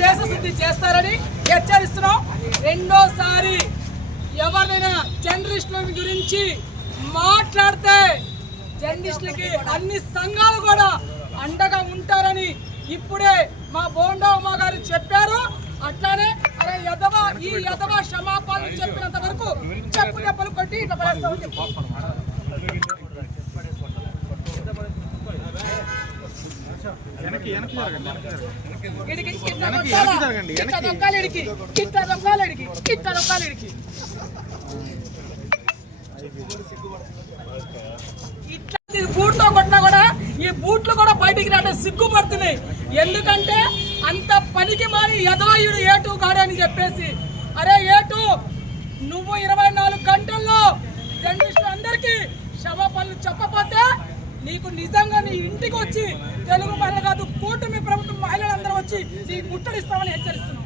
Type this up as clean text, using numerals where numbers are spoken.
దేశ శుద్ధి చేస్తారని హెచ్చరిస్తున్నాం. రెండోసారి ఎవరైనా జర్నలిస్టుల గురించి మాట్లాడితే జర్నలిస్టులకి అన్ని సంఘాలు కూడా అండగా ఉంటారని ఇప్పుడే మా బోండా ఉమా గారు చెప్పారు. అట్లానే అరే యదవా ఈ యదవా క్షమాపణలు చెప్పినంత వరకు చెప్పు దెబ్బలు కొట్టి ఇట్లా పడేస్తామని చెప్పారు. ఇట్లాంటి బూట్లో కొట్టినా కూడా ఈ బూట్లు కూడా బయటికి రావడం సిగ్గుపడుతున్నాయి. ఎందుకంటే అంత పనికి మారి యదవాయుడు ఏటు కాడు అని చెప్పేసి, అరే ఏటు నువ్వు 24 గంటల్లో జర్నలిస్టులు అందరికీ క్షమాపణలు చెప్పకపోతే నీకు నిజంగా నీ ఇంటికి వచ్చి తెలుగు మహిళ కాదు కూటమి ప్రభుత్వం మహిళలందరూ వచ్చి నీ ముట్టడిస్తామని హెచ్చరిస్తున్నాం.